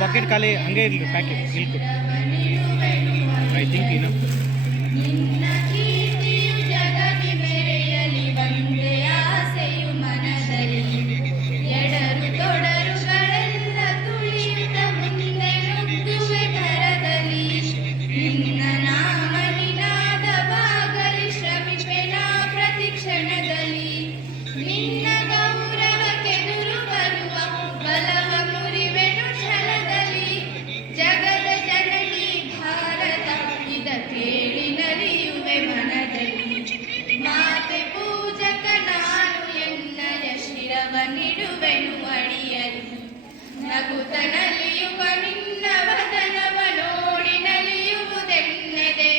bucket ಖಾಲಿ ಹಂಗೆ ಇರಲಿ ಪ್ಯಾಕೆಟ್ ಇಲ್ಕು ಐ ಥಿಂಕ್ ಇನ್ನು ನಗುತ್ತನಲಿಯುವ ನಿನ್ನ ವದನವ ನೋಡಿ ನಲಿಯುವುದೆನ್ನದೆ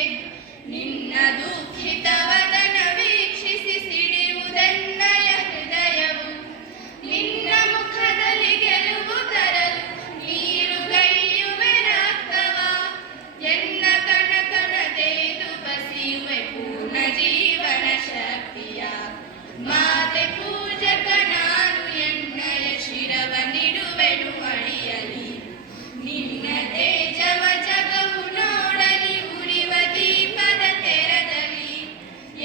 ನಿನ್ನ ದುಃಖಿತ ವದನ ವೀಕ್ಷಿಸಿ ಸಿಡಿಯುವುದೆನ್ನಯ ಹೃದಯವು ನಿನ್ನ ಮುಖದಲ್ಲಿ ಗೆಲುವು ತರಲು ನೀರುಗೈಯುವೆ ರಕ್ತವ ಎನ್ನ ಕಣ ಕಣದೆದು ಬಸಿಯುವೆ ಪೂರ್ಣ ಜೀವನ ಶಕ್ತಿಯ ಮಾತೆ ಪೂಜಕ ನಾನು ಎನ್ನಯ ಶಿರವ ನಿಡುವೆನು ಅಡಿಯಲಿ ನಿನ್ನ ತೇಜವ ಜಗವು ನೋಡಲಿ ಉರಿವ ದೀಪದ ತೆರದಲ್ಲಿ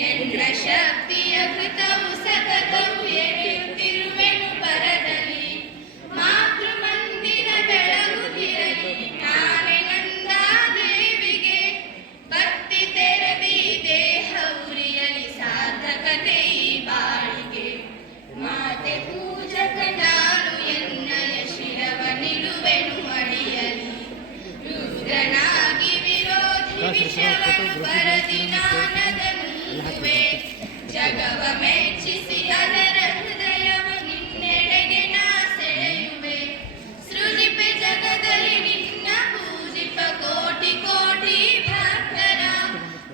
ಎನ್ನ ಶಕ್ತಿಯ ಕೃತವು ಸತತವು ಎಳೆಯುತ್ತಿರುವೆನು ಪರದಲ್ಲಿ ಮಾತೃ ಮಂದಿರ ಬೆಳಗುತ್ತಿರಲಿ ನಾನೇ ನಂದ ದೇವಿಗೆ ಭಕ್ತಿ ತೆರದಿ ದೇಹ ಉರಿಯಲಿ ಸಾರ್ಥಕತೆ ಈ ಬಾಳಿಗೆ ಮಾತೆ ಪೂಜಕ ನಾನು ಎನ್ನಯ ಶಿರವ ನಿಡುವೆನು ಅಡಿಯಲಿ ರುದ್ರನಾಗಿ ವಿರೋಧಿ ವಿಷವನ್ನು ಪರದಿ ನಾನದನುವೆ ಜಗವ ಮೆಚ್ಚಿಸಿ ಅದರ ಹೃದಯವ ನಿನ್ನೆಡೆಗೆ ನಾ ಸೆಳೆಯುವೆ ಸೃಜಿಪೆ ಜಗದಲ್ಲಿ ನಿನ್ನ ಪೂಜಿಪ ಕೋಟಿ ಕೋಟಿ ಭಕ್ತರ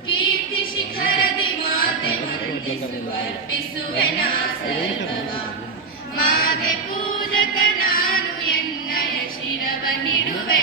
ಕೀರ್ತಿ ಶಿಖರದಿ ಮಾತೆ ವಂದಿಸುವ ಅರ್ಪಿಸುವೆ ನಾ ಸರ್ವವ ಮಾತೆ ಪೂಜಕ ನಾನು ಎನ್ನಯ ಶಿರವ ನಿಡುವೆ